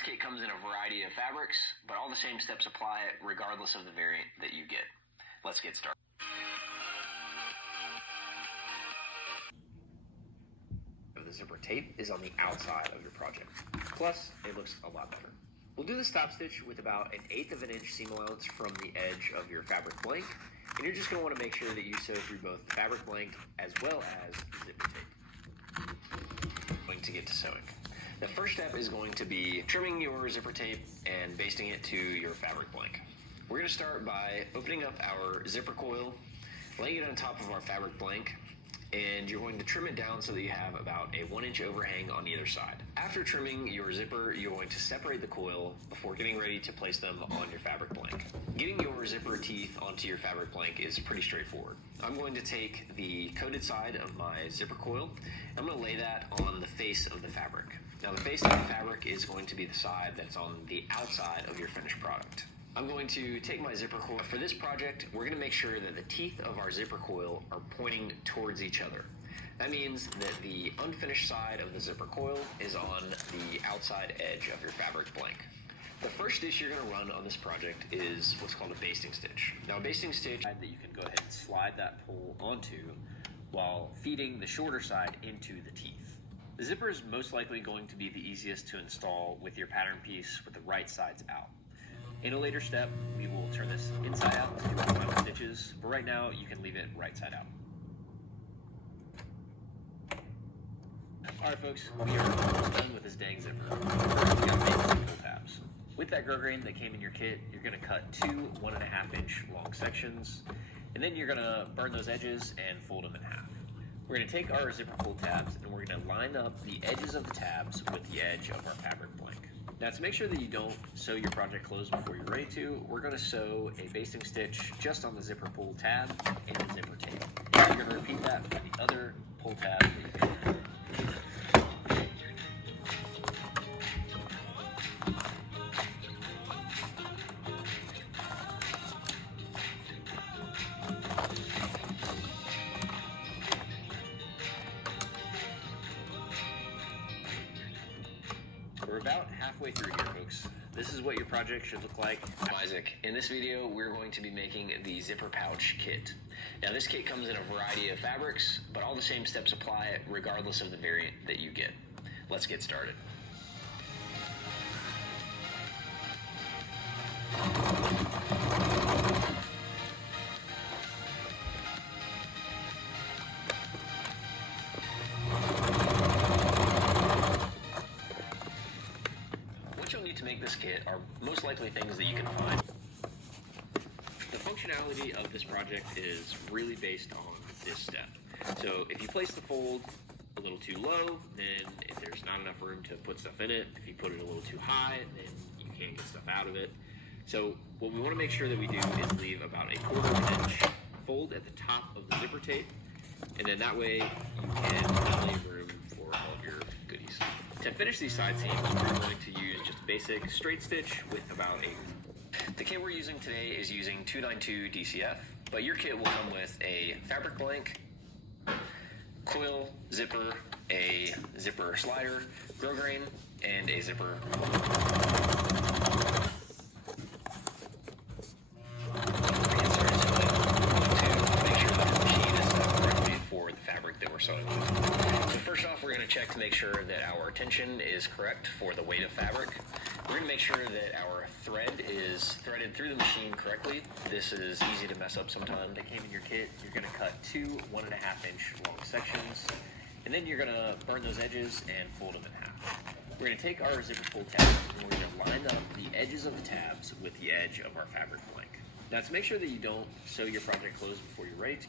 this kit comes in a variety of fabrics, but all the same steps apply regardless of the variant that you get. Let's get started. The zipper tape is on the outside of your project. Plus, it looks a lot better. We'll do the stop stitch with about 1/8 of an inch seam allowance from the edge of your fabric blank, and you're just going to want to make sure that you sew through both the fabric blank as well as the zipper tape. Going to get to sewing. The first step is going to be trimming your zipper tape and basting it to your fabric blank. We're going to start by opening up our zipper coil, laying it on top of our fabric blank, and you're going to trim it down so that you have about a 1-inch overhang on either side. After trimming your zipper, you're going to separate the coil before getting ready to place them on your fabric blank. Getting your zipper teeth onto your fabric blank is pretty straightforward. I'm going to take the coated side of my zipper coil, I'm going to lay that on the face of the fabric. Now the face of the fabric is going to be the side that's on the outside of your finished product. I'm going to take my zipper coil. For this project, we're going to make sure that the teeth of our zipper coil are pointing towards each other. That means that the unfinished side of the zipper coil is on the outside edge of your fabric blank. The first stitch you're going to run on this project is what's called a basting stitch. Now a basting stitch that you can go ahead and slide that pole onto while feeding the shorter side into the teeth. The zipper is most likely going to be the easiest to install with your pattern piece with the right sides out. In a later step, we will turn this inside out to do our final stitches, but right now you can leave it right side out. Alright folks, we are almost done with this dang zipper. We got to make some pull tabs. With that grosgrain that came in your kit, you're going to cut 2 1.5-inch long sections, and then you're going to burn those edges and fold them in half. We're going to take our zipper pull tabs and we're going to line up the edges of the tabs with the edge of our fabric blank. Now to make sure that you don't sew your project closed before you're ready to, we're going to sew a basting stitch just on the zipper pull tab and the zipper tape. And you're going to repeat that for the other pull tab that you made. We're about halfway through here, folks. This is what your project should look like. I'm Isaac. In this video, we're going to be making the zipper pouch kit. Now this kit comes in a variety of fabrics, but all the same steps apply regardless of the variant that you get. Let's get started. To make this kit are most likely things that you can find. The functionality of this project is really based on this step. So if you place the fold a little too low, then if there's not enough room to put stuff in it. If you put it a little too high, then you can't get stuff out of it. So what we want to make sure that we do is leave about a 1/4 inch fold at the top of the zipper tape, and then that way you can leave room for all of your goodies. To finish these side seams, we're going to use just a basic straight stitch with about 8. The kit we're using today is using 292 DCF, but your kit will come with a fabric blank, coil, zipper, a zipper slider, grosgrain, and a zipper. So first off, we're going to check to make sure that our tension is correct for the weight of fabric. We're going to make sure that our thread is threaded through the machine correctly. This is easy to mess up sometimes. That came in your kit, you're going to cut 2 1.5-inch long sections, and then you're going to burn those edges and fold them in half. We're going to take our zipper pull tabs and we're going to line up the edges of the tabs with the edge of our fabric blank. Now to make sure that you don't sew your project closed before you're ready to,